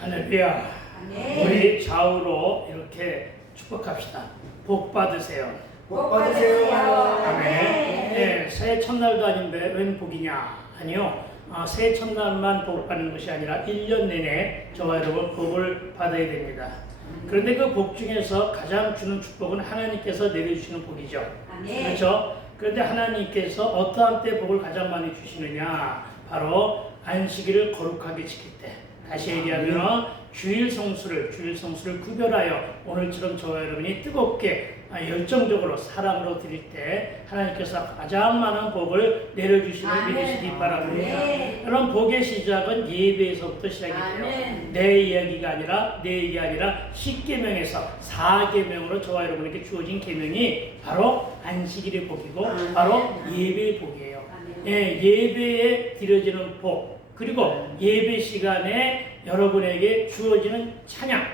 할렐루야. 우리 좌우로 이렇게 축복합시다. 복 받으세요. 복 받으세요. 아멘. 네, 새해 첫날도 아닌데 웬 복이냐? 아니요. 새해 첫날만 복 받는 것이 아니라 1년 내내 저와 여러분 복을 받아야 됩니다. 그런데 그 복 중에서 가장 주는 축복은 하나님께서 내려주시는 복이죠. 그렇죠? 그런데 하나님께서 어떠한 때 복을 가장 많이 주시느냐? 바로 안식일을 거룩하게 지킬 때. 다시 얘기하면 주일 성수를 구별하여 오늘처럼 저와 여러분이 뜨겁게 열정적으로 사랑으로 드릴 때 하나님께서 가장 많은 복을 내려주시는 믿으시기 바랍니다. 여러분, 복의 시작은 예배에서부터 시작이 돼요. 내 이야기가 아니라 십계명에서 4계명으로 저와 여러분에게 주어진 계명이 바로 안식일의 복이고 바로 예배의 복이에요. 예, 예배에 드려지는 복, 그리고 예배 시간에 여러분에게 주어지는 찬양,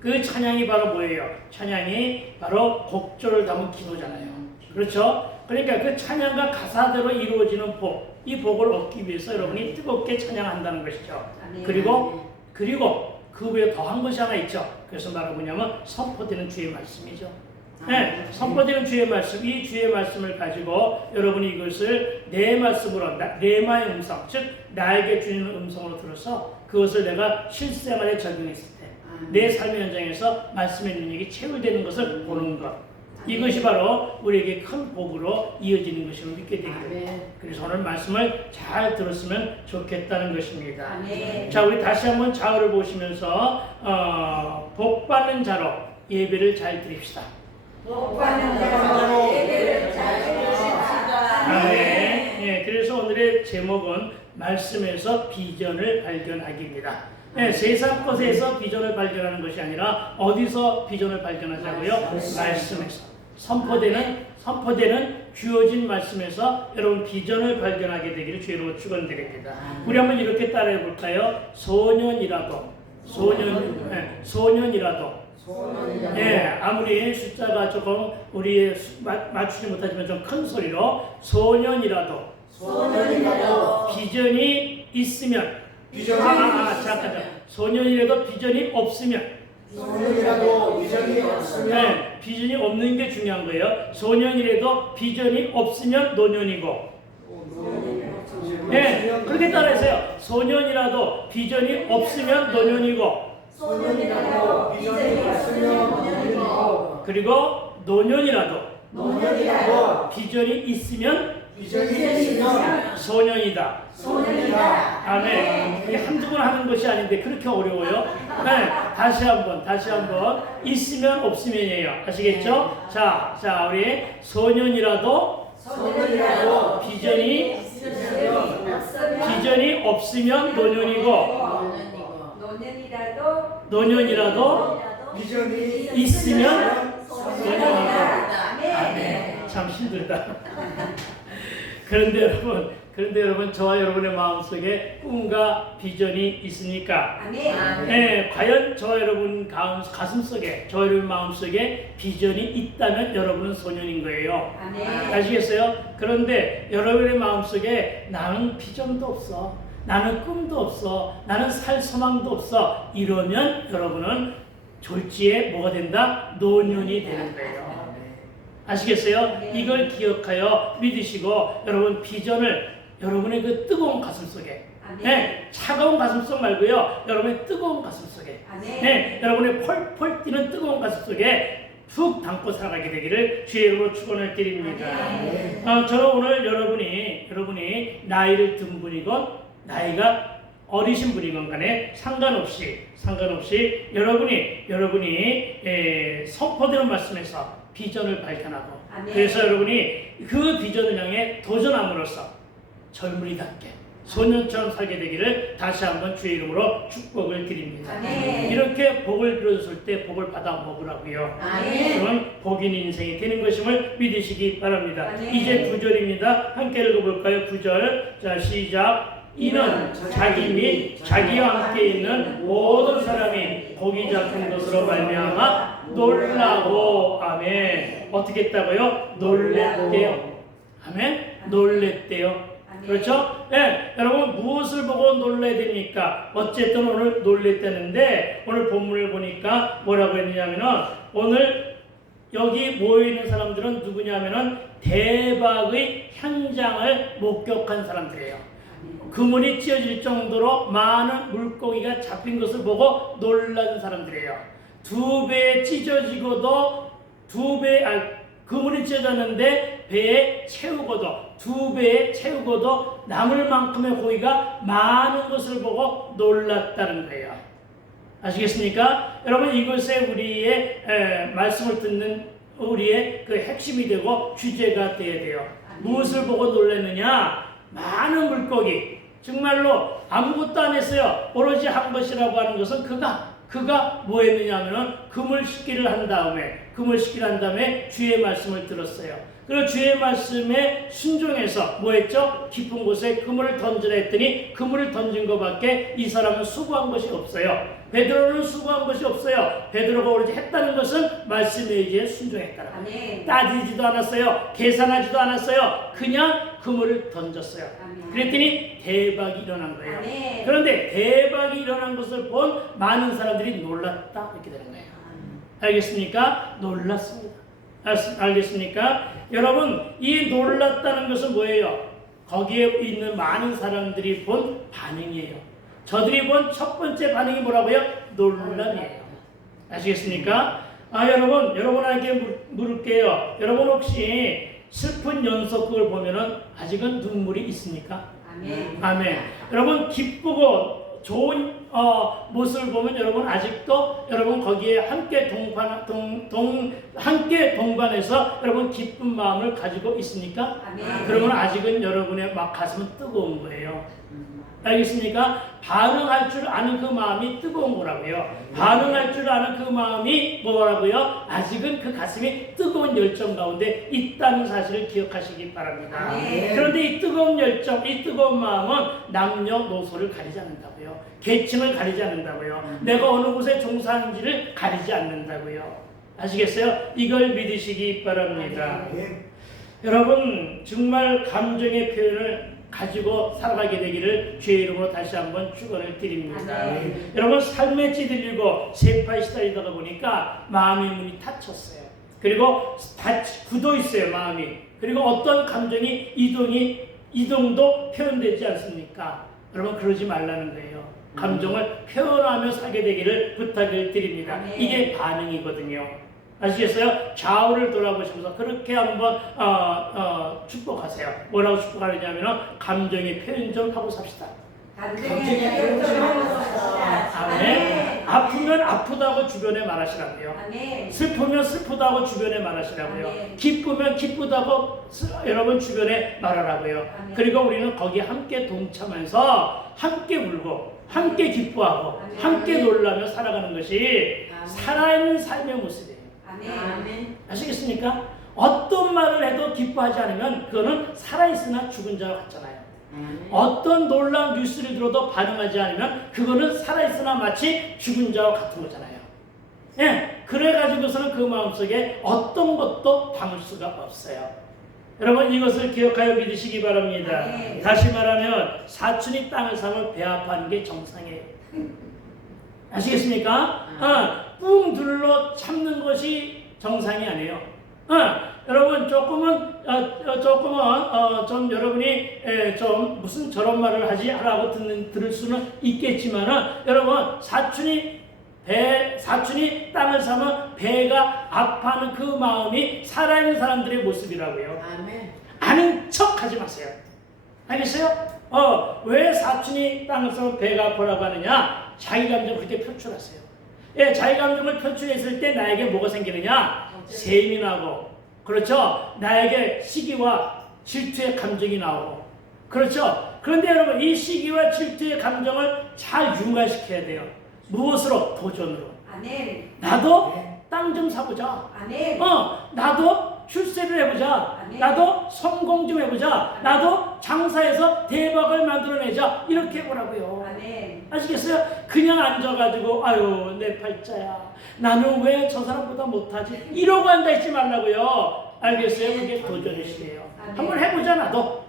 그 찬양이 바로 뭐예요? 찬양이 바로 곡조를 담은 기도잖아요. 그렇죠? 그러니까 그 찬양과 가사대로 이루어지는 복, 이 복을 얻기 위해서 여러분이 뜨겁게 찬양한다는 것이죠. 그리고 그 외에 더한 것이 하나 있죠. 그래서 바로 뭐냐면 선포되는 주의 말씀이죠. 네, 선포되는 주의 말씀, 이 주의 말씀을 가지고 여러분이 이것을 내 말씀으로, 레마의 음성, 즉 나에게 주는 음성으로 들어서 그것을 내가 실생활에 적용했을 때 내 삶의 현장에서 말씀의 능력이 체울되는 것을 보는 것, 이것이 바로 우리에게 큰 복으로 이어지는 것임을 믿게 되기를. 그래서 오늘 말씀을 잘 들었으면 좋겠다는 것입니다. 자, 우리 다시 한번 좌우를 보시면서 복 받는 자로 예배를 잘 드립시다. 복 받는 자로 예배를 잘 드립시다. 네, 그래서 오늘의 제목은 말씀에서 비전을 발견하기입니다. 네, 세상 것에서 비전을 발견하는 것이 아니라 어디서 비전을 발견하자고요? 말씀에서. 선포되는 주어진 말씀에서 여러분 비전을 발견하게 되기를 주의로 축원드립니다. 우리 한번 이렇게 따라해 볼까요? 소년이라도 예, 아무리 숫자가 조금 우리 맞추지 못하지만 좀 큰 소리로 소년이라도 비전이 있으면 잠깐. 소년이라도 비전이 없으면 네, 비전이 없는 게 중요한 거예요. 소년이라도 비전이 없으면 노년이고. 네, 그렇게 따라해서요. 소년이라도 비전이 없으면 노년이고. 그리고 노년이라도 비전이 있으면 소년이다. 아멘. 이게 한두 번 하는 것이 아닌데 그렇게 어려워요. 네, 다시 한번 있으면 없으면이에요. 아시겠죠? 자, 우리 소년이라도 비전이 없으면 노년이라도 비전이 있으면 소년이다. 아멘. 참 힘들다. 그런데 여러분, 저와 여러분의 마음속에 꿈과 비전이 있으니까, 네, 과연 저와 여러분 가슴속에, 저와 여러분 마음속에 비전이 있다면 여러분은 소년인 거예요. 아시겠어요? 그런데 여러분의 마음속에 나는 비전도 없어, 나는 꿈도 없어, 나는 살 소망도 없어, 이러면 여러분은 졸지에 뭐가 된다? 노년이 되는 거예요. 아시겠어요? 이걸 기억하여 믿으시고 여러분 비전을 여러분의 그 뜨거운 가슴 속에, 네, 차가운 가슴 속 말고요, 여러분의 뜨거운 가슴 속에, 네, 여러분의 펄펄 뛰는 뜨거운 가슴 속에 푹 담고 살아가게 되기를 주의 이름으로 축원을 드립니다. 저는 오늘 여러분이 나이를 든 분이건 나이가 어리신 분이건 간에 상관없이 여러분이 선포되는 말씀에서 비전을 발견하고, 그래서 여러분이 그 비전을 향해 도전함으로써 젊은이답게 소년처럼 살게 되기를 다시 한번 주의 이름으로 축복을 드립니다. 이렇게 복을 빌어줬을 때 복을 받아 먹으라고요. 그러면 복 있는 인생이 되는 것임을 믿으시기 바랍니다. 이제 9절입니다. 함께 읽어볼까요? 9절. 자, 시작. 이는 자기 및 자기와 함께 있는 모든 사람이 복이 잡힌 것으로 말미암아 놀라고. 아멘. 어떻게 했다고요? 놀랬대요. 아멘. 놀랬대요. 그렇죠? 예, 여러분 무엇을 보고 놀라야 됩니까? 어쨌든 오늘 놀랬다는데 오늘 본문을 보니까 뭐라고 했느냐면은 오늘 여기 모여있는 사람들은 누구냐면은 대박의 현장을 목격한 사람들이에요. 그물이 찢어질 정도로 많은 물고기가 잡힌 것을 보고 놀란 사람들이에요. 그물이 찢어졌는데 배에 채우고도 2배에 채우고도 남을 만큼의 고기가 많은 것을 보고 놀랐다는 거예요. 아시겠습니까? 여러분 이것에 우리의 말씀을 듣는 우리의 그 핵심이 되고 주제가 되어야 돼요. 무엇을 보고 놀랐느냐? 많은 물고기. 정말로 아무것도 안 했어요. 오로지 한 것이라고 하는 것은 그가 뭐 했느냐 하면은 그물 씻기를 한 다음에 주의 말씀을 들었어요. 그리고 주의 말씀에 순종해서 뭐 했죠? 깊은 곳에 그물을 던지라 했더니 그물을 던진 것밖에 이 사람은 수고한 것이 없어요. 베드로는 수고한 것이 없어요. 베드로가 오로지 했다는 것은 말씀에 의해 순종했다는 거예요. 따지지도 않았어요. 계산하지도 않았어요. 그냥 그물을 던졌어요. 그랬더니 대박이 일어난 거예요. 그런데 대박이 일어난 것을 본 많은 사람들이 놀랐다 이렇게 되는 거예요. 알겠습니까? 놀랐습니다. 알겠습니까? 여러분 이 놀랐다는 것은 뭐예요? 거기에 있는 많은 사람들이 본 반응이에요. 저들이 본 첫 번째 반응이 뭐라고요? 놀람이에요. 아시겠습니까? 여러분에게 물을게요. 여러분 혹시 슬픈 연속극을 보면은 아직은 눈물이 있습니까? 아멘. 여러분 기쁘고 좋은 모습을 보면 여러분 아직도 여러분 거기에 함께 동반해서 여러분 기쁜 마음을 가지고 있습니까? 그러면 아직은 여러분의 막 가슴은 뜨거운 거예요. 알겠습니까? 반응할 줄 아는 그 마음이 뜨거운 거라고요. 반응할 줄 아는 그 마음이 뭐라고요? 아직은 그 가슴이 뜨거운 열정 가운데 있다는 사실을 기억하시기 바랍니다. 그런데 이 뜨거운 열정, 이 뜨거운 마음은 남녀노소를 가리지 않는다고요. 계층을 가리지 않는다고요. 내가 어느 곳에 종사하는지를 가리지 않는다고요. 아시겠어요? 이걸 믿으시기 바랍니다. 여러분 정말 감정의 표현을 가지고 살아가게 되기를 주의 이름으로 다시 한번 축원을 드립니다. 여러분 삶에 찌들리고 세파에 시달리다가 보니까 마음의 문이 닫혔어요. 그리고 굳어 있어요 마음이. 그리고 어떤 감정이 이동도 표현되지 않습니까? 여러분 그러지 말라는 거예요. 감정을 표현하며 살게 되기를 부탁을 드립니다. 이게 반응이거든요. 아시겠어요? 좌우를 돌아보시면서 그렇게 한번 축복하세요. 뭐라고 축복하느냐면 감정의 표현 좀 하고 삽시다. 아멘. 아프면 아프다고 주변에 말하시라고요. 슬프면 슬프다고 주변에 말하시라고요. 기쁘면 기쁘다고 여러분 주변에 말하라고요. 그리고 우리는 거기에 함께 동참해서 함께 울고 함께 기뻐하고 함께 놀라며 살아가는 것이 살아있는 삶의 모습이에요. 아시겠습니까? 어떤 말을 해도 기뻐하지 않으면 그거는 살아있으나 죽은 자와 같잖아요. 어떤 놀라운 뉴스를 들어도 반응하지 않으면 그거는 살아있으나 마치 죽은 자와 같은 거잖아요. 예, 그래가지고서는 그 마음속에 어떤 것도 담을 수가 없어요. 여러분 이것을 기억하여 믿으시기 바랍니다. 다시 말하면 사촌이 땅을 사면 배 아파하는 게 정상이에요. 아시겠습니까? 꾹 눌러 참는 것이 정상이 아니에요. 여러분 조금은 좀 여러분이 좀 무슨 저런 말을 하지 하라고 들을 수는 있겠지만은 여러분 사촌이 땅을 사면 배가 아파하는 그 마음이 살아있는 사람들의 모습이라고요. 아는 척하지 마세요. 알겠어요? 왜 사촌이 땅을 사면 배가 아프라고 하느냐? 자기 감정 그렇게 표출하세요. 예, 자기 감정을 표출했을 때 나에게 뭐가 생기느냐? 세민하고, 그렇죠? 나에게 시기와 질투의 감정이 나오고, 그렇죠? 그런데 여러분 이 시기와 질투의 감정을 잘 융화시켜야 돼요. 무엇으로? 도전으로. 나도 땅 좀 사보자. 나도 출세를 해보자. 나도 성공 좀 해보자. 나도 장사해서 대박을 만들어내자. 이렇게 해보라고요. 아시겠어요? 그냥 앉아가지고 아유 내 팔자야. 나는 왜 저 사람보다 못하지? 이러고 앉아있지 말라고요. 알겠어요? 그게 도전의 시대예요. 한번 해보자 나도.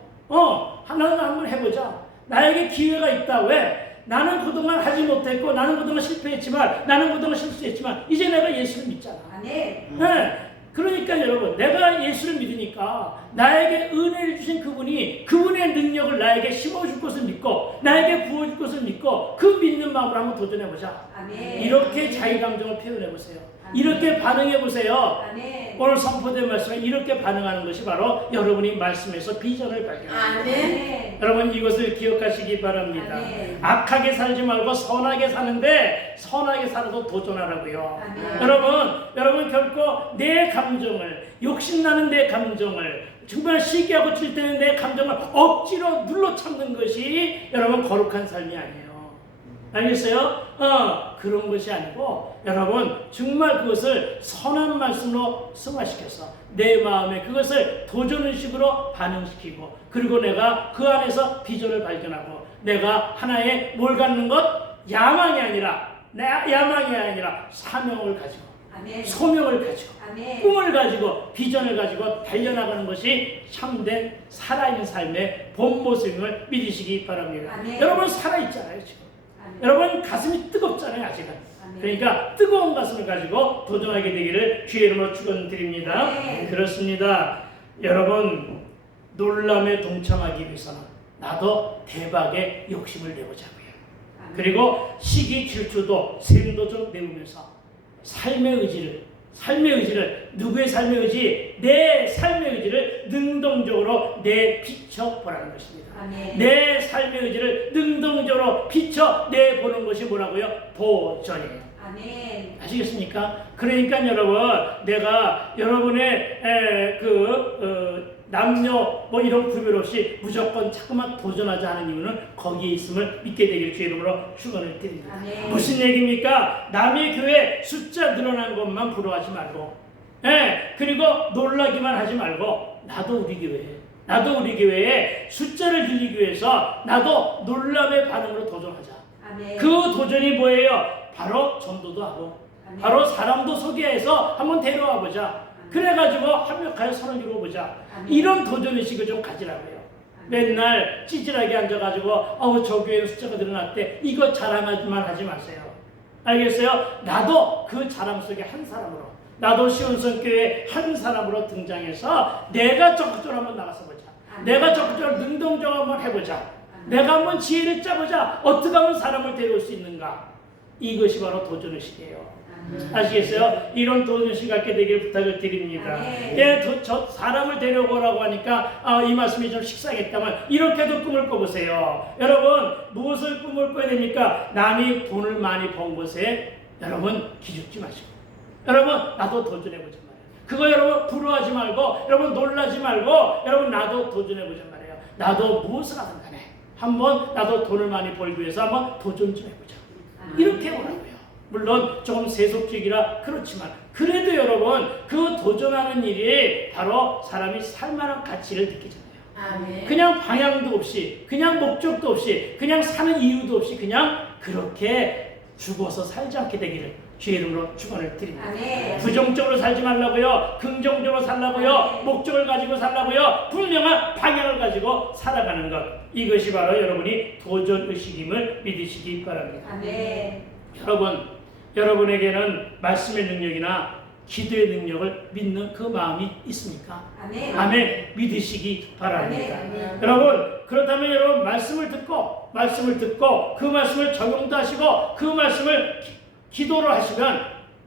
하나는 한번 해보자. 나에게 기회가 있다. 왜? 나는 그동안 하지 못했고, 나는 그동안 실패했지만, 나는 그동안 실수했지만, 이제 내가 예수를 믿잖아. 아멘. 네. 그러니까 여러분, 내가 예수를 믿으니까 나에게 은혜를 주신 그분이 그분의 능력을 나에게 심어줄 것을 믿고, 나에게 부어줄 것을 믿고, 그 믿는 마음으로 한번 도전해보자. 아멘. 이렇게 자기 감정을 표현해보세요. 이렇게 반응해보세요. 아멘. 오늘 선포된 말씀에 이렇게 반응하는 것이 바로 여러분이 말씀에서 비전을 발견합니다. 아멘. 여러분 이것을 기억하시기 바랍니다. 아멘. 악하게 살지 말고 선하게 사는데 선하게 살아도 도전하라고요. 아멘. 여러분 결코 내 감정을, 욕심나는 내 감정을, 정말 시기하고 질투는 내 감정을 억지로 눌러 참는 것이 여러분 거룩한 삶이 아니에요. 알겠어요? 그런 것이 아니고 여러분 정말 그것을 선한 말씀으로 승화시켜서 내 마음에 그것을 도전의식으로 반응시키고, 그리고 내가 그 안에서 비전을 발견하고, 내가 하나의 뭘 갖는 것? 야망이 아니라 사명을 가지고, 아멘. 소명을 가지고, 아멘. 꿈을 가지고, 비전을 가지고 달려나가는 것이 참된 살아있는 삶의 본 모습임을 믿으시기 바랍니다. 아멘. 여러분 살아있잖아요 지금. 아멘. 여러분 가슴이 뜨겁잖아요 아직은. 아멘. 그러니까 뜨거운 가슴을 가지고 도전하게 되기를 주의 이름으로 축원드립니다. 아멘. 그렇습니다. 여러분 놀람에 동참하기 위해서는 나도 대박의 욕심을 내보자고요. 아멘. 그리고 시기 질투도 샘도 좀 내우면서 삶의 의지를 누구의 삶의 의지? 내 삶의 의지를 능동적으로 비춰보라는 것입니다. 아멘. 내 삶의 의지를 능동적으로 비춰내보는 것이 뭐라고요? 도전이에요. 아멘. 아시겠습니까? 그러니까 여러분, 내가 여러분의 남녀 뭐 이런 구별 없이 무조건 자꾸만 도전하자 하는 이유는 거기에 있음을 믿게 되길 주의 이름으로 축원을 드립니다. 아멘. 무슨 얘기입니까? 남의 교회 숫자 늘어난 것만 부러워하지 말고, 그리고 놀라기만 하지 말고, 나도 우리 교회에 숫자를 늘리기 위해서 나도 놀람의 반응으로 도전하자. 아멘. 그 도전이 뭐예요? 바로 전도도 하고, 아멘. 바로 사람도 소개해서 한번 데려와 보자. 그래가지고 합력하여 선을 이루어보자. 아멘. 이런 도전의식을 좀 가지라고요. 맨날 찌질하게 앉아가지고 저 교회는 숫자가 늘어났대, 이거 자랑하지만 하지 마세요. 알겠어요? 나도 그 자랑 속에 한 사람으로, 나도 시온성교회 한 사람으로 등장해서 내가 적극적으로 한번 나가서 보자. 내가 적극적으로 능동적으로 한번 해보자. 내가 한번 지혜를 짜보자. 어떻게 하면 사람을 데려올 수 있는가. 이것이 바로 도전의식이에요. 아시겠어요? 이런 도전의식 갖게 되길 부탁을 드립니다. 저 사람을 데려오라고 하니까 이 말씀이 좀 식상했다면 이렇게도 꿈을 꿔보세요. 여러분 무엇을 꿈을 꿔야 됩니까? 남이 돈을 많이 번 것에 여러분 기죽지 마시고, 여러분 나도 도전해보자 말이에요. 그거 여러분 부러워하지 말고, 여러분 놀라지 말고, 여러분 나도 도전해보자 말이에요. 나도 무엇을 하든 간에 한번 나도 돈을 많이 벌기 위해서 한번 도전 좀 해보자. 이렇게 오라고요. 물론 조금 세속적이라 그렇지만 그래도 여러분 그 도전하는 일이 바로 사람이 살만한 가치를 느끼잖아요. 아멘. 그냥 방향도 없이, 그냥 목적도 없이, 그냥 사는 이유도 없이 그냥 그렇게 죽어서 살지 않게 되기를 주의 이름으로 축원을 드립니다. 아멘. 부정적으로 살지 말라고요. 긍정적으로 살라고요. 아멘. 목적을 가지고 살라고요. 분명한 방향을 가지고 살아가는 것, 이것이 바로 여러분이 도전의식임을 믿으시기 바랍니다. 아멘. 여러분에게는 말씀의 능력이나 기도의 능력을 믿는 그 마음이 있습니까? 아멘. 아멘. 믿으시기 바랍니다. 아멘. 여러분 그렇다면 여러분 말씀을 듣고 그 말씀을 적용도 하시고 그 말씀을 기도를 하시면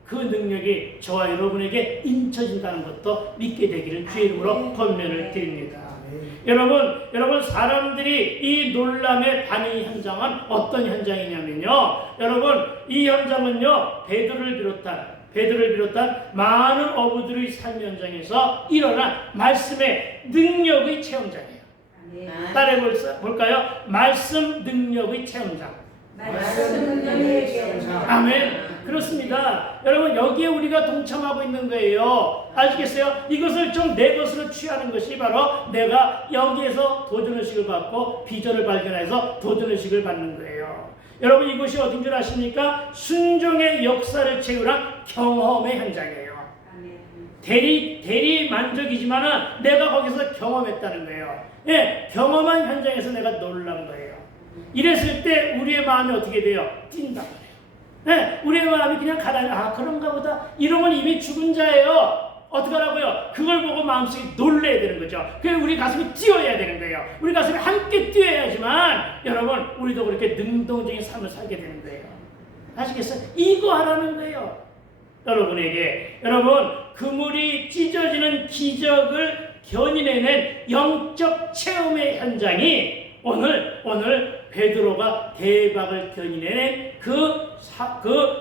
그 능력이 저와 여러분에게 인쳐진다는 것도 믿게 되기를 주의 이름으로 권면을 드립니다. 여러분 사람들이 이 놀람의 반응 현장은 어떤 현장이냐면요, 여러분 이 현장은요 베드로를 비롯한 많은 어부들의 삶 현장에서 일어난 말씀의 능력의 체험장이에요. 아멘. 따라해 볼까요? 말씀 능력의 체험장. 말씀 능력의 체험장. 아멘. 그렇습니다. 여러분 여기에 우리가 동참하고 있는 거예요. 아시겠어요? 이것을 좀 내 것으로 취하는 것이 바로 내가 여기에서 도전의식을 받고 비전을 발견해서 도전의식을 받는 거예요. 여러분 이것이 어딘 줄 아십니까? 순종의 역사를 채우란 경험의 현장이에요. 아멘. 대리 만족이지만은 내가 거기서 경험했다는 거예요. 예, 경험한 현장에서 내가 놀란 거예요. 이랬을 때 우리의 마음이 어떻게 돼요? 뛴단 말이에요. 예, 우리의 마음이 그냥 가라앉아. 아, 그런가 보다. 이러면 이미 죽은 자예요. 어떡하라고요? 그걸 보고 마음속에 놀래야 되는 거죠. 그래서 우리 가슴이 뛰어야 되는 거예요. 우리 가슴이 함께 뛰어야지만 여러분 우리도 그렇게 능동적인 삶을 살게 되는 거예요. 아시겠어요? 이거 하라는 거예요. 여러분에게. 여러분 그물이 찢어지는 기적을 견인해낸 영적 체험의 현장이 오늘 베드로가 대박을 견인해낸 그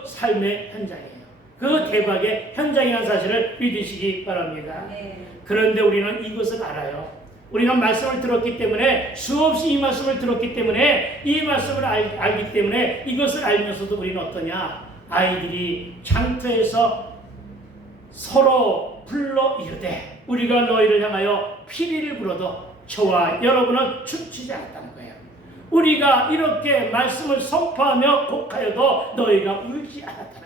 삶의 현장이에요. 그 대박의 현장이라는 사실을 믿으시기 바랍니다. 그런데 우리는 이것을 알아요. 우리는 말씀을 들었기 때문에 수없이 이 말씀을 들었기 때문에 이 말씀을 알기 때문에 이것을 알면서도 우리는 어떠냐? 아이들이 장터에서 서로 불러 이르되 우리가 너희를 향하여 피리를 불어도 저와 여러분은 춤추지 않았다는 거예요. 우리가 이렇게 말씀을 선포하며 곡하여도 너희가 울지 않았다는 거예요.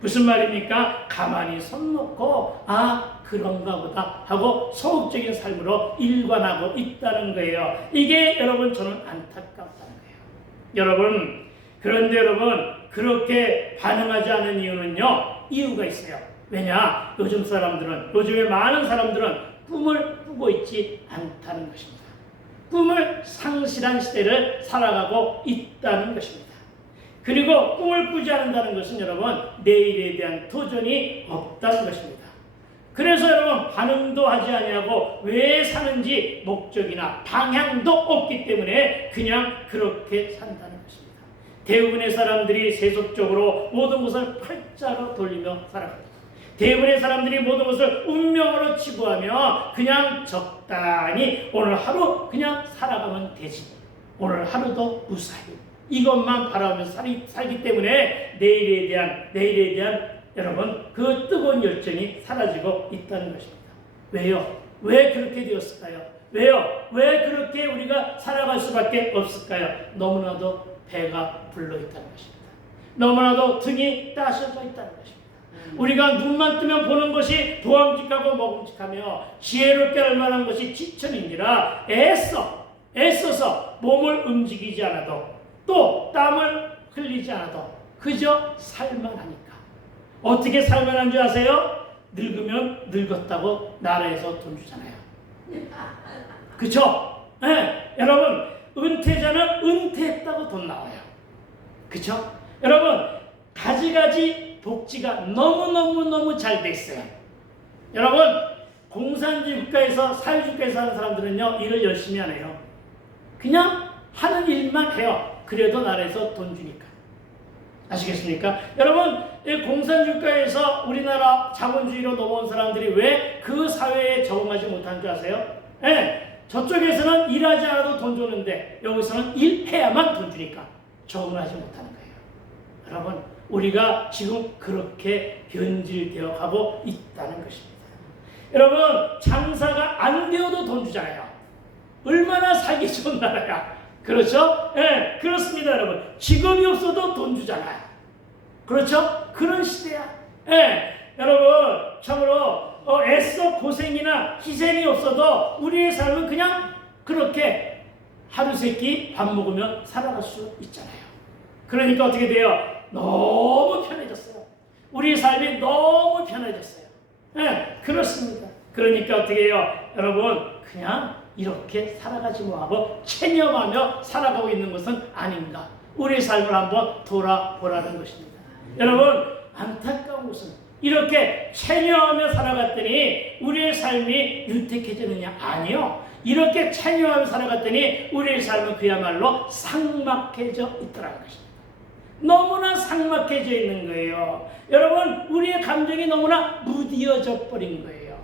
무슨 말입니까? 가만히 손 놓고 아 그런가 보다 하고 소극적인 삶으로 일관하고 있다는 거예요. 이게 여러분 저는 안타깝다는 거예요. 여러분 그런데 여러분 그렇게 반응하지 않은 이유는요. 이유가 있어요. 왜냐? 요즘의 많은 사람들은 꿈을 꾸고 있지 않다는 것입니다. 꿈을 상실한 시대를 살아가고 있다는 것입니다. 그리고 꿈을 꾸지 않는다는 것은 여러분 내일에 대한 도전이 없다는 것입니다. 그래서 여러분 반응도 하지 아니하고 왜 사는지 목적이나 방향도 없기 때문에 그냥 그렇게 산다는 것입니다. 대부분의 사람들이 세속적으로 모든 것을 팔자로 돌리며 살아갑니다. 대부분의 사람들이 모든 것을 운명으로 치부하며 그냥 적당히 오늘 하루 그냥 살아가면 되지. 오늘 하루도 무사히. 이것만 바라보면서 살기 때문에 내일에 대한 여러분 그 뜨거운 열정이 사라지고 있다는 것입니다. 왜요? 왜 그렇게 되었을까요? 왜요? 왜 그렇게 우리가 살아갈 수밖에 없을까요? 너무나도 배가 불러 있다는 것입니다. 너무나도 등이 따셔져 있다는 것입니다. 우리가 눈만 뜨면 보는 것이 보암직하고 먹음직하며 지혜롭게 할 만한 것이 지천이니라 애써서 몸을 움직이지 않아도 또 땀을 흘리지 않아도 그저 살만 하니까. 어떻게 살만 한 줄 아세요? 늙으면 늙었다고 나라에서 돈 주잖아요. 그쵸? 네, 여러분 은퇴자는 은퇴했다고 돈 나와요. 그쵸? 여러분 가지가지 복지가 너무너무 잘 돼 있어요. 여러분 공산주의 국가에서 사회주의 국가에서 하는 사람들은요 일을 열심히 안 해요. 그냥 하는 일만 해요. 그래도 나라에서 돈 주니까. 아시겠습니까? 여러분 공산주의 국가에서 우리나라 자본주의로 넘어온 사람들이 왜 그 사회에 적응하지 못한 줄 아세요? 네, 저쪽에서는 일하지 않아도 돈 주는데 여기서는 일해야만 돈 주니까 적응을 하지 못하는 거예요. 여러분 우리가 지금 그렇게 변질되어 가고 있다는 것입니다. 여러분 장사가 안 되어도 돈 주잖아요. 얼마나 살기 좋은 나라야. 그렇죠? 네, 그렇습니다 여러분. 직업이 없어도 돈 주잖아요. 그렇죠? 그런 시대야. 네, 여러분 참으로 애써 고생이나 희생이 없어도 우리의 삶은 그냥 그렇게 하루 세끼 밥 먹으면 살아갈 수 있잖아요. 그러니까 어떻게 돼요? 너무 편해졌어요. 우리 삶이 너무 편해졌어요. 네, 그렇습니다. 그러니까 어떻게 해요? 여러분 그냥 이렇게 살아가지 뭐하고 체념하며 살아가고 있는 것은 아닌가. 우리 삶을 한번 돌아보라는 것입니다. 여러분 안타까운 것은 이렇게 체념하며 살아갔더니 우리의 삶이 윤택해지느냐? 아니요. 이렇게 체념하며 살아갔더니 우리의 삶은 그야말로 삭막해져 있더라는 것입니다. 너무나 삭막해져 있는 거예요. 여러분 우리의 감정이 너무나 무디어져 버린 거예요.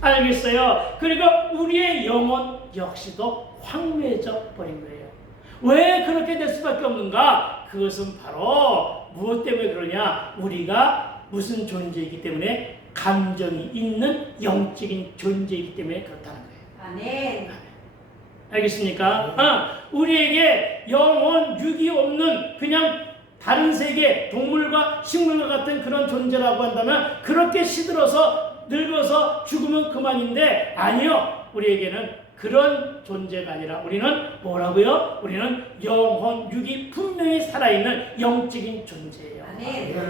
알겠어요? 그리고 우리의 영혼 역시도 황폐해져 버린 거예요. 왜 그렇게 될 수밖에 없는가? 그것은 바로 무엇 때문에 그러냐? 우리가 무슨 존재이기 때문에 감정이 있는 영적인 존재이기 때문에 그렇다는 거예요. 아멘. 알겠습니까? 우리에게 영혼, 육이 없는 그냥 다른 세계, 동물과 식물과 같은 그런 존재라고 한다면 그렇게 시들어서 늙어서 죽으면 그만인데 아니요. 우리에게는 그런 존재가 아니라 우리는 뭐라고요? 우리는 영혼, 육이 분명히 살아있는 영적인 존재예요.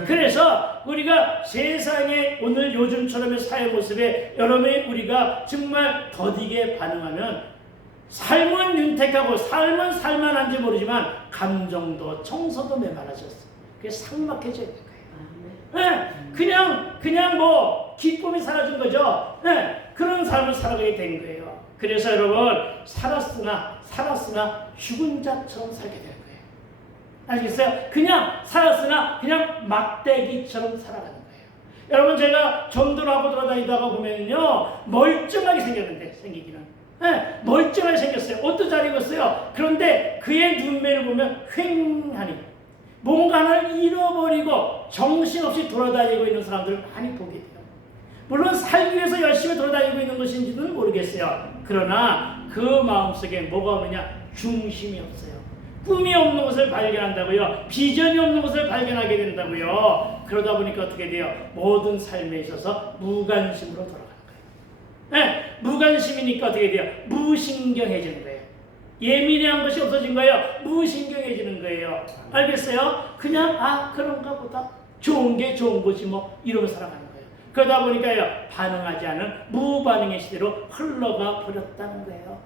그래서 우리가 세상에 오늘 요즘처럼의 사회 모습에 여러분이 우리가 정말 더디게 반응하면 삶은 윤택하고 삶은 살만한지 모르지만 감정도 청소도 메말라졌어요. 그게 삭막해져야 될 거예요. 네, 그냥 뭐 기쁨이 사라진 거죠. 네, 그런 삶을 살아가게 된 거예요. 그래서 여러분 살았으나 죽은 자처럼 살게 될 거예요. 아시겠어요? 그냥 살았으나 그냥 막대기처럼 살아가는 거예요. 여러분 제가 전도를 하고 돌아다니다가 보면요 멀쩡하게 생기기는 멀쩡하게 생겼어요. 옷도 잘 입었어요. 그런데 그의 눈매를 보면 휑하니 뭔가 하나를 잃어버리고 정신없이 돌아다니고 있는 사람들을 많이 보게 돼요. 물론 살기 위해서 열심히 돌아다니고 있는 것인지는 모르겠어요. 그러나 그 마음속에 뭐가 오느냐? 중심이 없어요. 꿈이 없는 것을 발견한다고요. 비전이 없는 것을 발견하게 된다고요. 그러다 보니까 어떻게 돼요? 모든 삶에 있어서 무관심으로 돌아가는 거예요. 네, 무관심이니까 어떻게 돼요? 무신경해지는 거예요. 예민한 것이 없어진 거예요. 무신경해지는 거예요. 알겠어요? 그냥 그런가 보다. 좋은 게 좋은 거지 뭐 이러면서 살아가는 거예요. 그러다 보니까요 반응하지 않은 무반응의 시대로 흘러가 버렸다는 거예요.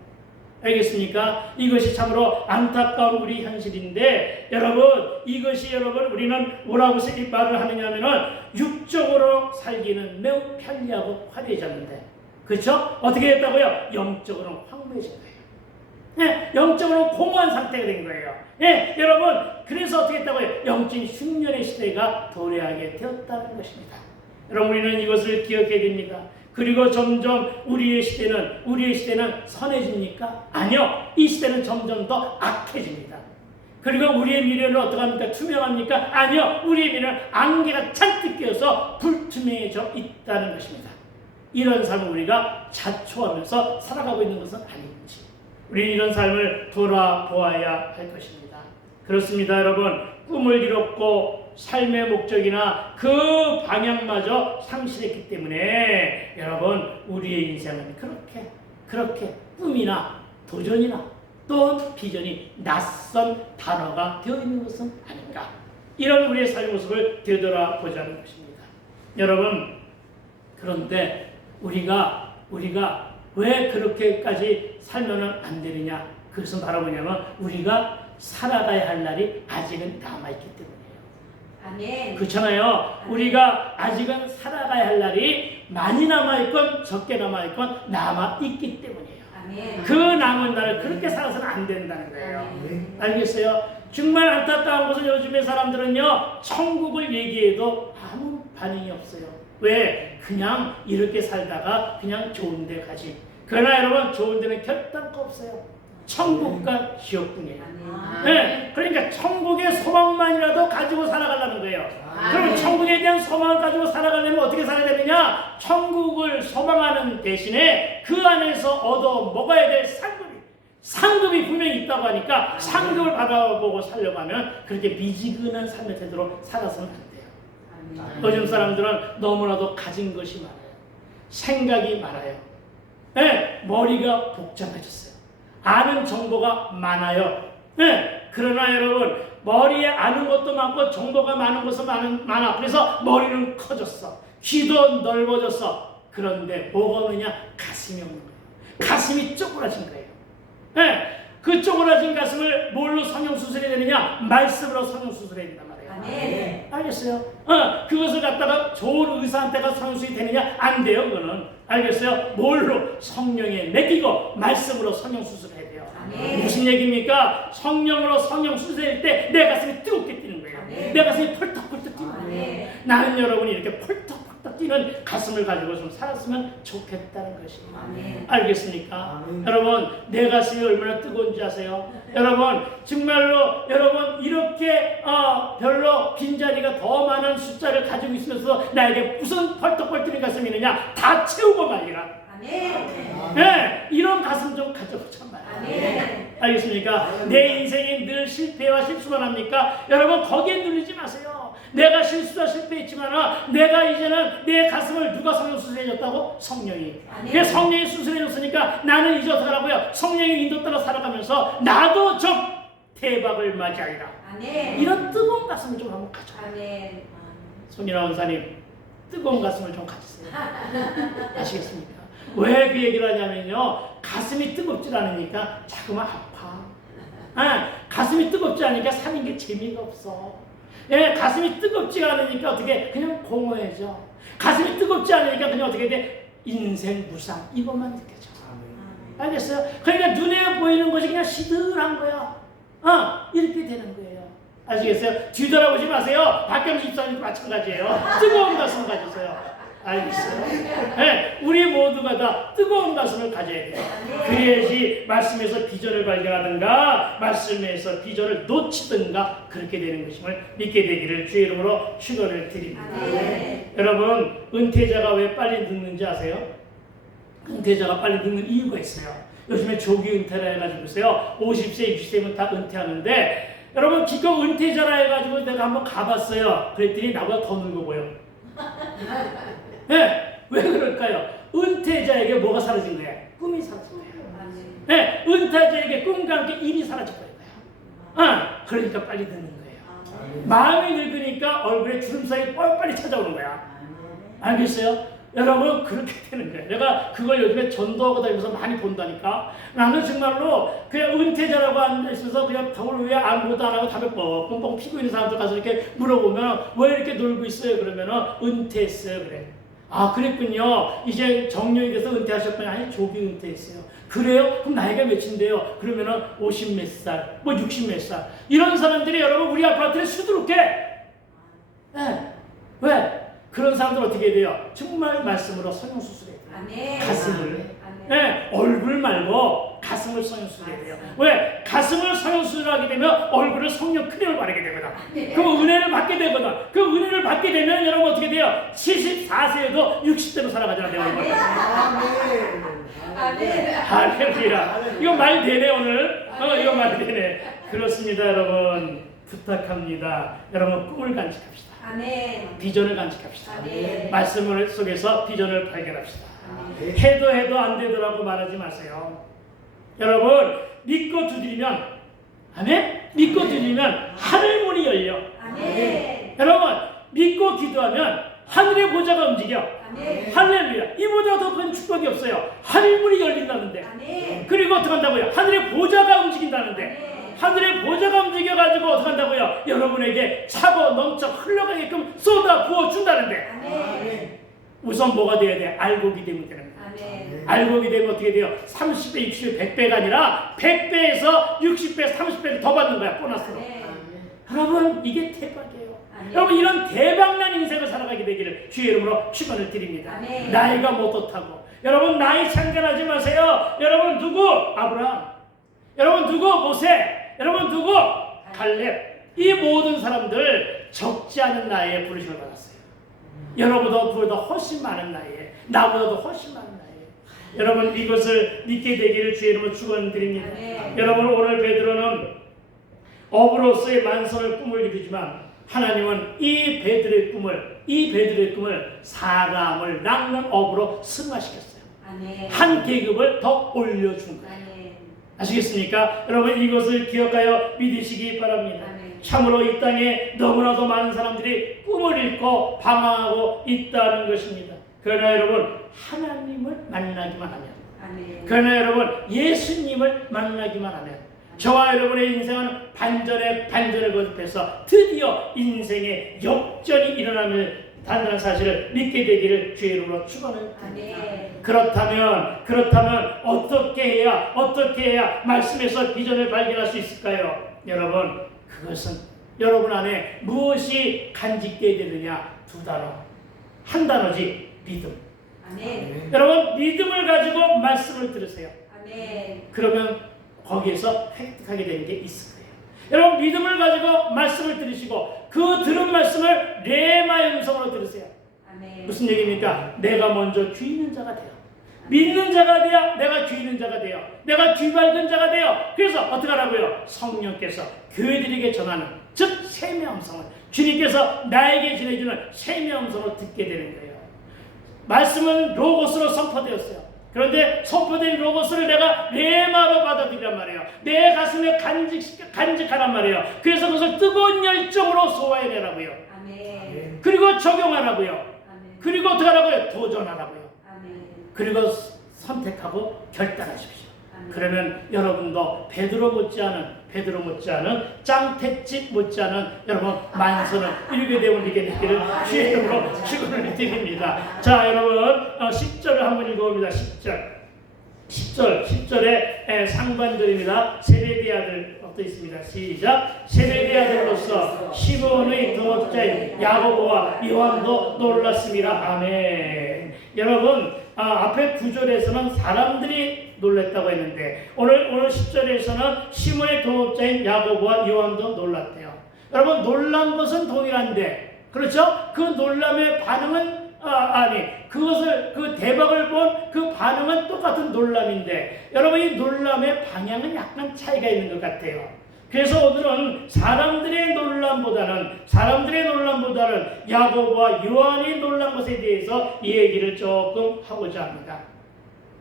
알겠습니까? 이것이 참으로 안타까운 우리 현실인데 여러분 이것이 우리는 뭐라고 말을 하느냐면은 육적으로 살기는 매우 편리하고 화려해졌는데 그렇죠? 어떻게 됐다고요? 영적으로는 황무해진 거예요. 네, 영적으로 공허한 상태가 된 거예요. 네, 여러분 그래서 어떻게 했다고요? 영적인 흉년의 시대가 도래하게 되었다는 것입니다. 여러분 우리는 이것을 기억해야 됩니다. 그리고 점점 우리의 시대는 선해집니까? 아니요. 이 시대는 점점 더 악해집니다. 그리고 우리의 미래는 어떡합니까? 투명합니까? 아니요. 우리의 미래는 안개가 잔뜩 끼어서 불투명해져 있다는 것입니다. 이런 삶을 우리가 자초하면서 살아가고 있는 것은 아닌지 우리는 이런 삶을 돌아보아야 할 것입니다. 그렇습니다. 여러분 꿈을 이뤘고 삶의 목적이나 그 방향마저 상실했기 때문에 여러분 우리의 인생은 그렇게 꿈이나 도전이나 또 비전이 낯선 단어가 되어 있는 것은 아닌가. 이런 우리의 삶의 모습을 되돌아보자는 것입니다. 여러분 그런데 우리가 왜 그렇게까지 살면 안 되느냐. 그것은 바로 뭐냐면 우리가 살아가야 할 날이 아직은 남아있기 때문이에요. 아멘. 그렇잖아요. 우리가 아직은 살아가야 할 날이 많이 남아있건 적게 남아있건 남아있기 때문이에요. 아멘. 그 남은 날을 그렇게 살아서는 안 된다는 거예요. 아멘. 알겠어요? 정말 안타까운 것은 요즘의 사람들은요 천국을 얘기해도 아무 반응이 없어요. 왜? 그냥 이렇게 살다가 그냥 좋은 데 가지. 그러나 여러분 좋은 데는 결단코 없어요. 천국과 지옥뿐이에요. 네, 그러니까 천국의 소망만이라도 가지고 살아가려는 거예요. 그럼 천국에 대한 소망을 가지고 살아가려면 어떻게 살아야 되느냐? 천국을 소망하는 대신에 그 안에서 얻어 먹어야 될 상급이 분명히 있다고 하니까 상급을 받아보고 살려고 하면 그렇게 미지근한 삶의 태도로 살아서는 안 돼요. 요즘 사람들은 너무나도 가진 것이 많아요. 생각이 많아요. 네, 머리가 복잡해졌어요. 아는 정보가 많아요. 네, 그러나 여러분 머리에 아는 것도 많고 정보가 많은 것은 많아. 그래서 머리는 커졌어. 귀도 넓어졌어. 그런데 뭐가 오느냐? 가슴이 오는 거예요. 가슴이 쪼그라진 거예요. 네, 그 쪼그라진 가슴을 뭘로 성형수술해야 되느냐? 말씀으로 성형수술해야 된단 말이에요. 네. 알겠어요? 그것을 갖다가 좋은 의사한테 가서 성형수술이 되느냐? 안 돼요. 그거는. 알겠어요? 뭘로? 성령에 맡기고 말씀으로 성형수술해야 돼요. 아멘. 무슨 얘기입니까? 성령으로 성형수술할 때 내 가슴이 뜨겁게 뛰는 거예요. 아멘. 내 가슴이 펄떡펄떡 뛰는 거예요. 아멘. 나는 여러분이 이렇게 펄떡펄떡 뛰는 가슴을 가지고 좀 살았으면 좋겠다는 것입니다. 아멘. 알겠습니까? 아멘. 여러분 내 가슴이 얼마나 뜨거운지 아세요? 여러분 정말로 여러분 이렇게 별로 빈자리가 더 많은 숫자를 가지고 있으면서 나에게 무슨 펄떡펄떡 뛰는 가슴이 있느냐? 다 채우고 말이라. 아멘. 네, 이런 가슴 좀 가져보자 말이야. 아멘. 알겠습니까? 내 인생이 늘 실패와 실수만 합니까? 여러분 거기에 눌리지 마세요. 내가 실수와 실패했지만 내가 이제는 내 가슴을 누가 성령 수술해줬다고? 성령이. 그 성령이 수술해줬으니까 나는 이제 어떻게 하라고요? 성령의 인도 따라 살아가면서 나도 좀 대박을 맞이하리라. 이런 뜨거운 가슴을 좀 한번 가져. 손이라 원사님, 뜨거운 가슴을 좀 가지세요. 아시겠습니까? 왜 그 얘기를 하냐면요, 가슴이 뜨겁지 않으니까 자꾸만 아파. 가슴이 뜨겁지 않으니까 사는 게 재미가 없어. 가슴이 뜨겁지 않으니까 어떻게 그냥 공허해져. 가슴이 뜨겁지 않으니까 그냥 어떻게 돼? 인생 무상 이것만 느껴져. 알겠어요? 그러니까 눈에 보이는 것이 그냥 시들한 거야. 이렇게 되는 거예요. 아시겠어요? 뒤돌아보지 마세요. 박경수 집사님도 마찬가지예요. 뜨거운 가슴을 가지세요. 알겠어요? 네, 우리 모두가 다 뜨거운 가슴을 가져야 돼요. 그래야지 말씀에서 비전을 발견하든가 말씀에서 비전을 놓치든가 그렇게 되는 것임을 믿게 되기를 주의 이름으로 축원을 드립니다. 여러분, 은퇴자가 왜 빨리 늙는지 아세요? 은퇴자가 빨리 늙는 이유가 있어요. 요즘에 조기 은퇴라 해가지고서요, 50세, 60세면 다 은퇴하는데, 여러분 기껏 은퇴자라 해가지고 내가 한번 가봤어요. 그랬더니 나보다 더 늙어 보여. 네, 왜 그럴까요? 은퇴자에게 뭐가 사라진 거예요? 꿈이 사라진 거예요. 네, 은퇴자에게 꿈과 함께 일이 사라져버린 거예요. 그러니까 빨리 늙는 거예요. 마음이 늙으니까 얼굴에 주름살이 빨리 찾아오는 거야. 알겠어요? 여러분, 그렇게 되는 거예요. 내가 그걸 요즘에 전도하고 다니면서 많이 본다니까. 나는 정말로 그냥 은퇴자라고 앉아있어서 그냥 덕을 위해 아무것도 안 하고 담배 뻥뻥 피고 있는 사람들 가서 이렇게 물어보면 왜 이렇게 놀고 있어요? 그러면은 은퇴했어요. 그래. 그랬군요. 이제 정년이 돼서 은퇴하셨더니 아니 조기 은퇴했어요. 그래요? 그럼 나이가 몇인데요? 그러면은 50 몇 살, 뭐 60 몇 살. 이런 사람들이 여러분 우리 아파트에 수두룩해. 왜? 그런 사람들 어떻게 돼요? 정말 말씀으로 성령수술해야 돼요. 가슴을. 얼굴 말고 가슴을 성령수술해야 돼요. 왜? 가슴을 성령수술하게 되면 얼굴을 성령 크림을 바르게 되거든. 그럼 은혜를 받게 되거든. 그 은혜를 받게 되면 여러분 어떻게 돼요? 74세에도 60대로 살아가잖아. 내 얼굴. 할렐루야. 이거 말 되네 오늘. 이거 말 되네. 그렇습니다 여러분. 부탁합니다. 여러분 꿈을 간직합시다. 비전을 간직합시다. 말씀을 속에서 비전을 발견합시다. 해도 안 되더라고 말하지 마세요. 여러분 믿고 두드리면 믿고 두드리면 하늘 문이 열려. 여러분 믿고 기도하면 하늘의 보좌가 움직여. 할렐루야. 이보다 더 큰 축복이 없어요. 하늘 문이 열린다는데. 그리고 어떻게 한다고요? 하늘의 보좌가 움직인다는데. 하늘의 보좌가 움직여가지고 어떻게 한다고요? 여러분에게 차고 넘쳐 흘러가게끔 쏟아 부어준다는데. 우선 뭐가 돼야 돼? 알고기 되면 되는 거예요. 알고기 되면 어떻게 돼요? 30배, 60배, 100배가 아니라 100배에서 60배, 30배를 더 받는 거야. 보너스로. 여러분 이게 대박이에요. 여러분 이런 대박난 인생을 살아가게 되기를 주의 이름으로 축원을 드립니다. 나이가 못하고 여러분 나이 참견하지 마세요. 여러분 누구? 아브라함. 여러분 누구? 모세. 여러분 누구? 갈렙. 이 모든 사람들 적지 않은 나이에 부르심을 받았어요. 여러분보다 훨씬 많은 나이에, 나보다도 훨씬 많은 나이에. 여러분 이것을 믿게 되기를 주의 이름으로 축원드립니다. 여러분 오늘 베드로는 어부로서의 만선을 꿈을 이루지만 하나님은 이 베드로의 꿈을 사람을 낚는 어부로 승화시켰어요. 한 계급을 더 올려준 거예요. 아시겠습니까? 여러분 이것을 기억하여 믿으시기 바랍니다. 참으로 이 땅에 너무나도 많은 사람들이 꿈을 잃고 방황하고 있다는 것입니다. 그러나 여러분 하나님을 만나기만 하면, 그러나 여러분 예수님을 만나기만 하면 저와 여러분의 인생은 반전에 반전을 거듭해서 드디어 인생의 역전이 일어나는 단단한 사실을 믿게 되기를 주의 이름으로 축원을 드립니다. 그렇다면 어떻게 해야 말씀에서 비전을 발견할 수 있을까요? 여러분 그것은 여러분 안에 무엇이 간직되어야 되느냐? 두 단어. 한 단어지 믿음. 여러분 믿음을 가지고 말씀을 들으세요. 그러면 거기에서 획득하게 되는 게 있을 거예요. 여러분 믿음을 가지고 말씀을 들으시고 그 들은 말씀을 레마의 음성으로 들으세요. 무슨 얘기입니까? 내가 먼저 귀 있는 자가 돼요. 믿는 자가 돼야 내가 귀 있는 자가 돼요. 내가 귀 밝은 자가 돼요. 그래서 어떻게 하라고요? 성령께서 교회들에게 전하는 즉 셈의 음성을 주님께서 나에게 전해주는 생명성을 듣게 되는 거예요. 말씀은 로고스로 선포되었어요. 그런데 선포된 로고스를 내가 레마로 받아들이란 말이에요. 내 가슴에 간직하란 말이에요. 그래서 그것을 뜨거운 열정으로 소화해내라고요. 아멘. 그리고 적용하라고요. 아멘. 그리고 어떻게 하라고요? 도전하라고요. 아멘. 그리고 선택하고 결단하십시오. 아멘. 그러면 여러분도 베드로 못지않은 짱택집 못지않은 여러분 만선을 이루게 되면 되기를 주의 이름으로 축원을 드립니다. 자, 여러분 10절을 한번 읽어봅니다. 10절의 상반절입니다. 세베대 아들 또 있습니다. 시작. 세베대 아들로서 시몬의 동업자인 야고보와 요한도 놀랐습니다. 아멘. 여러분 앞에 9절에서는 사람들이 놀랐다고 했는데 오늘 10절에서는 시몬의 동업자인 야고보와 요한도 놀랐대요. 여러분 놀란 것은 동일한데 그렇죠? 그 놀람의 반응은 그것을 그 대박을 본 그 반응은 똑같은 놀람인데 여러분 이 놀람의 방향은 약간 차이가 있는 것 같아요. 그래서 오늘은 사람들의 놀람보다는 야고보와 요한이 놀란 것에 대해서 이 얘기를 조금 하고자 합니다.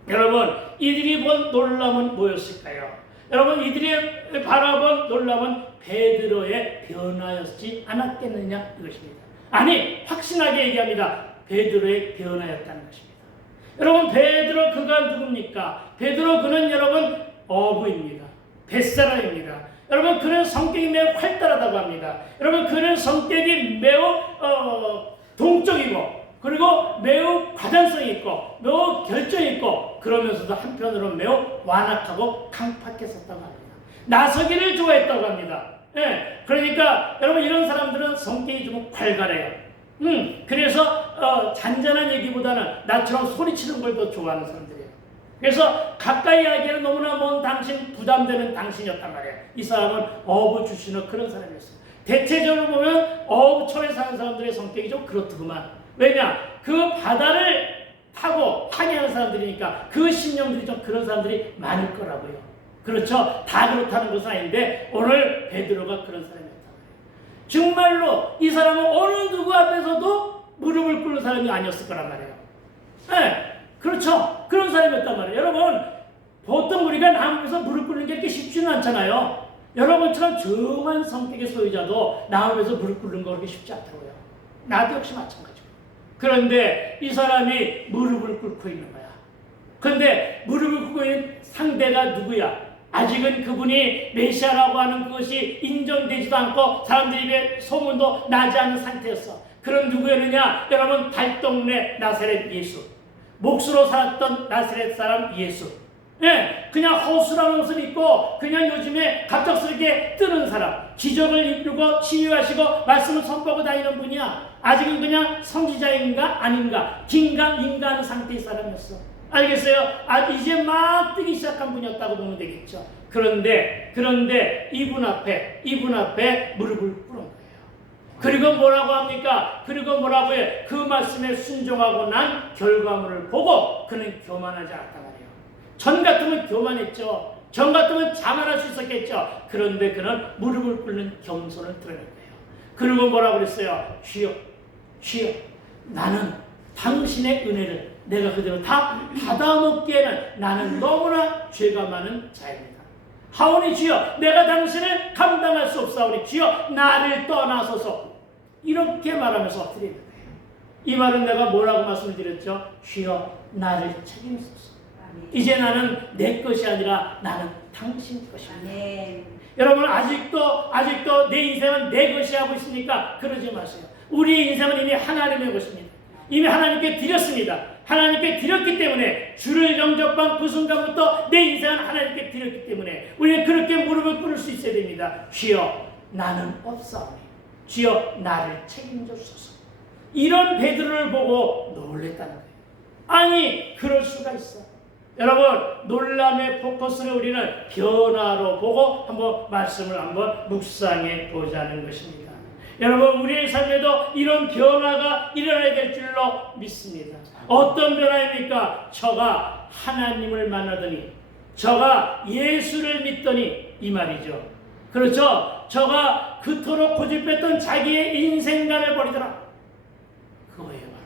여러분 이들이 본 놀람은 뭐였을까요? 여러분 이들이 바라본 놀람은 베드로의 변화였지 않았겠느냐 이것입니다. 아니 확신하게 얘기합니다. 베드로의 변화였다는 것입니다. 여러분 베드로 그가 누굽니까? 베드로 그는 여러분 어부입니다. 뱃사람입니다. 여러분 그는 성격이 매우 활달하다고 합니다. 여러분 그는 성격이 매우 동적이고 그리고 매우 과단성이 있고 매우 결정이 있고 그러면서도 한편으로 매우 완악하고 강팍했었다고 합니다. 나서기를 좋아했다고 합니다. 그러니까 여러분 이런 사람들은 성격이 좀 활발해요. 그래서 잔잔한 얘기보다는 나처럼 소리치는 걸 더 좋아하는 사람들이에요. 그래서 가까이 하기에는 너무나 먼 당신, 부담되는 당신이었단 말이에요. 이 사람은 어부 출신의 그런 사람이었어요. 대체적으로 보면 어부촌에 사는 사람들의 성격이 좀 그렇더구만. 왜냐? 그 바다를 타고 항해하는 사람들이니까 그 신령들이 좀 그런 사람들이 많을 거라고요. 그렇죠? 다 그렇다는 것은 아닌데 오늘 베드로가 그런 사람이었단 말이에요. 정말로 이 사람은 어느 누구 앞에서도 무릎을 꿇는 사람이 아니었을 거란 말이에요. 그렇죠. 그런 사람이었단 말이에요. 여러분 보통 우리가 남 앞에서 무릎 꿇는 게 이렇게 쉽지는 않잖아요. 여러분처럼 정한 성격의 소유자도 남 앞에서 무릎 꿇는 거 그렇게 쉽지 않다고요. 나도 역시 마찬가지고. 그런데 이 사람이 무릎을 꿇고 있는 거야. 그런데 무릎을 꿇고 있는 상대가 누구야? 아직은 그분이 메시아라고 하는 그것이 인정되지도 않고 사람들 입에 소문도 나지 않은 상태였어. 그럼 누구였느냐? 여러분 달동네 나사렛 예수. 몫으로 살았던 나사렛 사람 예수. 그냥 허술한 옷을 입고 그냥 요즘에 갑작스럽게 뜨는 사람. 기적을 이루고 치유하시고 말씀을 선포하고 다니는 분이야. 아직은 그냥 선지자인가 아닌가 긴가민가 하는 상태의 사람이었어. 알겠어요? 이제 막 뜨기 시작한 분이었다고 보면 되겠죠. 그런데 이분 앞에 무릎을 꿇은 거예요. 그리고 뭐라고 합니까? 그리고 뭐라고 해? 그 말씀에 순종하고 난 결과물을 보고 그는 교만하지 않았단 말이에요. 전 같으면 교만했죠. 전 같으면 자만할 수 있었겠죠. 그런데 그는 무릎을 꿇는 겸손을 드러낸 거예요. 그리고 뭐라고 그랬어요? 주여 나는 당신의 은혜를 내가 그대로 다 받아먹기에는 나는 너무나 죄가 많은 자입니다. 하오니 주여 내가 당신을 감당할 수 없사오니 주여 나를 떠나소서. 이렇게 말하면서 엎드리는 거예요. 이 말은 내가 뭐라고 말씀을 드렸죠? 주여 나를 책임소서. 이제 나는 내 것이 아니라 나는 당신 것입니다. 아멘. 여러분 아직도 내 인생은 내 것이 하고 있습니까? 그러지 마세요. 우리 인생은 이미 하나님의 것입니다. 이미 하나님께 드렸습니다. 하나님께 드렸기 때문에 주를 영접한 그 순간부터 내 인생은 하나님께 드렸기 때문에 우리는 그렇게 무릎을 꿇을 수 있어야 됩니다. 주여 나는 없사오니 주여 나를 책임져 주소서. 이런 베드로를 보고 놀랬다는 거예요. 아니 그럴 수가 있어. 여러분 놀람의 포커스를 우리는 변화로 보고 한번 말씀을 한번 묵상해 보자는 것입니다. 여러분 우리의 삶에도 이런 변화가 일어나야 될 줄로 믿습니다. 어떤 변화입니까? 저가 하나님을 만나더니 저가 예수를 믿더니 이 말이죠. 그렇죠? 저가 그토록 고집했던 자기의 인생관을 버리더라. 그거예요 바로.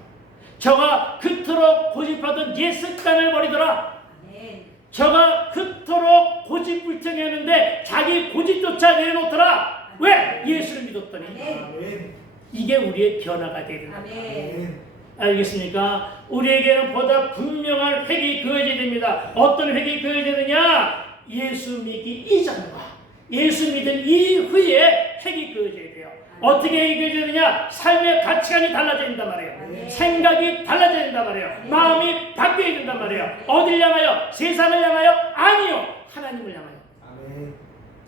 저가 그토록 고집하던 옛습관을 버리더라. 아멘. 저가 그토록 고집불평했는데 자기 고집조차 내놓더라. 왜? 예수를 믿었더니. 아멘. 이게 우리의 변화가 되야 된다. 아멘. 알겠습니까? 우리에게는 보다 분명한 획이 그어져야 됩니다. 어떤 획이 그어져야 되냐? 예수 믿기 이전과 예수 믿은 이후에 획이 그어져야 돼요. 어떻게 획이 그어져야 되냐? 삶의 가치관이 달라져야 된단 말이에요. 생각이 달라져야 된단 말이에요. 마음이 바뀌어야 된단 말이에요. 어딜 향하여? 세상을 향하여? 아니요. 하나님을 향하여.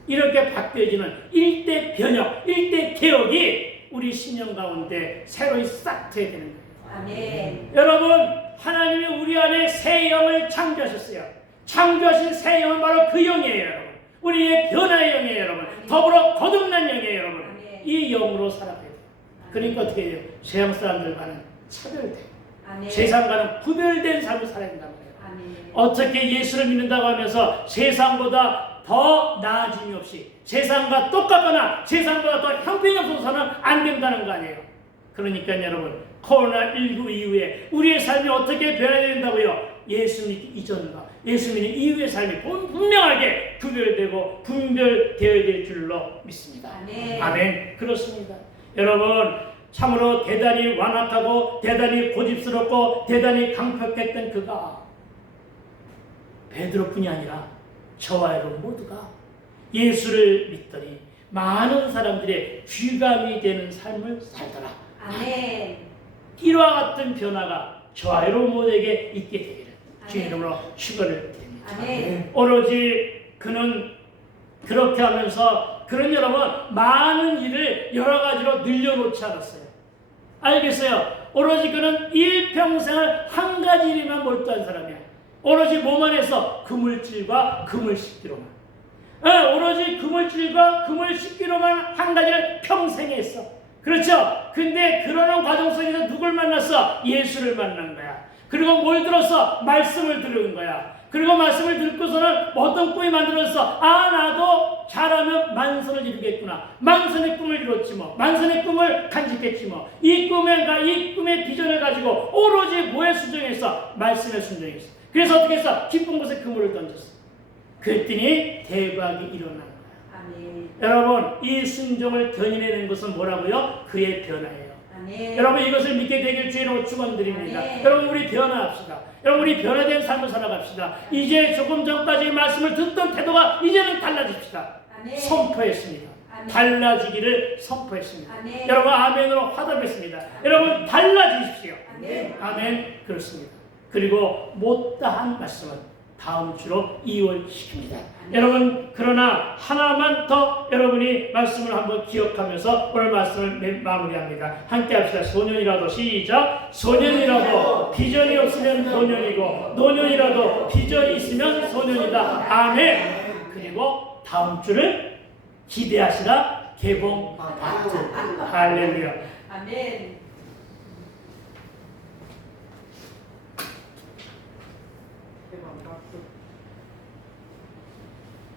이렇게 바뀌어지는 일대 변혁, 일대 개혁이 우리 신령 가운데 새로이 싹 트야 되는 거예요. 아멘. 여러분, 하나님이 우리 안에 새 영을 창조하셨어요. 창조하신 새 영은 바로 그 영이에요, 여러분. 우리의 변화의 영이에요, 여러분. 더불어 거듭난 영이에요, 여러분. 이 영으로 살아가야 돼요. 그러니까 어떻게 해요? 세상 사람들과는 차별돼요. 세상과는 구별된 삶을 살아야 된단 말이에요. 어떻게 예수를 믿는다고 하면서 세상보다 더 나아짐이 없이 세상과 똑같거나 세상보다 더 형편이 없어서는 안 된다는 거 아니에요. 그러니까 여러분, 코로나19 이후에 우리의 삶이 어떻게 변해야 된다고요? 예수 믿기 이전과 예수 믿는 이후의 삶이 분명하게 구별되고 분별되어야 될 줄로 믿습니다. 아멘. 아멘. 그렇습니다. 여러분, 참으로 대단히 완악하고 대단히 고집스럽고 대단히 강력했던 그가 베드로뿐이 아니라 저와 여러분 모두가 예수를 믿더니 많은 사람들의 귀감이 되는 삶을 살더라. 아멘. 이와 같은 변화가 저와 여러분 모두에게 있게 되기를 주의 이름으로 축원을 드립니다. 아멘. 오로지 그는 그렇게 하면서 그런 여러분 많은 일을 여러 가지로 늘려놓지 않았어요. 알겠어요? 오로지 그는 일평생을 한 가지 일에만 몰두한 사람이야. 오로지 몸 안에서 그물질과 그물 씻기로만. 오로지 그물질과 그물 씻기로만 한 가지를 평생 했어. 그렇죠? 근데 그러는 과정 속에서 누굴 만났어? 예수를 만난 거야. 그리고 뭘 들었어? 말씀을 들은 거야. 그리고 말씀을 듣고서는 어떤 꿈이 만들어졌어? 나도 잘하면 만선을 이루겠구나. 만선의 꿈을 이뤘지 뭐. 만선의 꿈을 간직했지 뭐. 이 꿈의 비전을 가지고 오로지 뭐에 순종했어? 말씀에 순종했어. 그래서 어떻게 했어? 깊은 곳에 그물을 던졌어. 그랬더니 대박이 일어난 거야. 아멘. 여러분, 이 순종을 견인해낸 것은 뭐라고요? 그의 변화예요. 아멘. 여러분, 이것을 믿게 되길 주의로 축원드립니다. 아멘. 여러분, 우리 변화합시다. 여러분, 우리 변화된 삶을 살아갑시다. 이제 조금 전까지 말씀을 듣던 태도가 이제는 달라집시다. 아멘. 선포했습니다. 아멘. 달라지기를 선포했습니다. 아멘. 여러분, 아멘으로 화답했습니다. 여러분, 달라지십시오. 아멘. 아멘. 그렇습니다. 그리고 못다한 말씀은 다음 주로 이월시킵니다. 여러분, 그러나 하나만 더 여러분이 말씀을 한번 기억하면서 오늘 말씀을 마무리합니다. 함께 합시다. 소년이라도 시작. 소년이라도 비전이 없으면 노년이고 노년이라도 비전이 있으면 소년이다. 아멘. 그리고 다음 주를 기대하시라. 개봉 파트. 할렐루야. 아멘. 대박.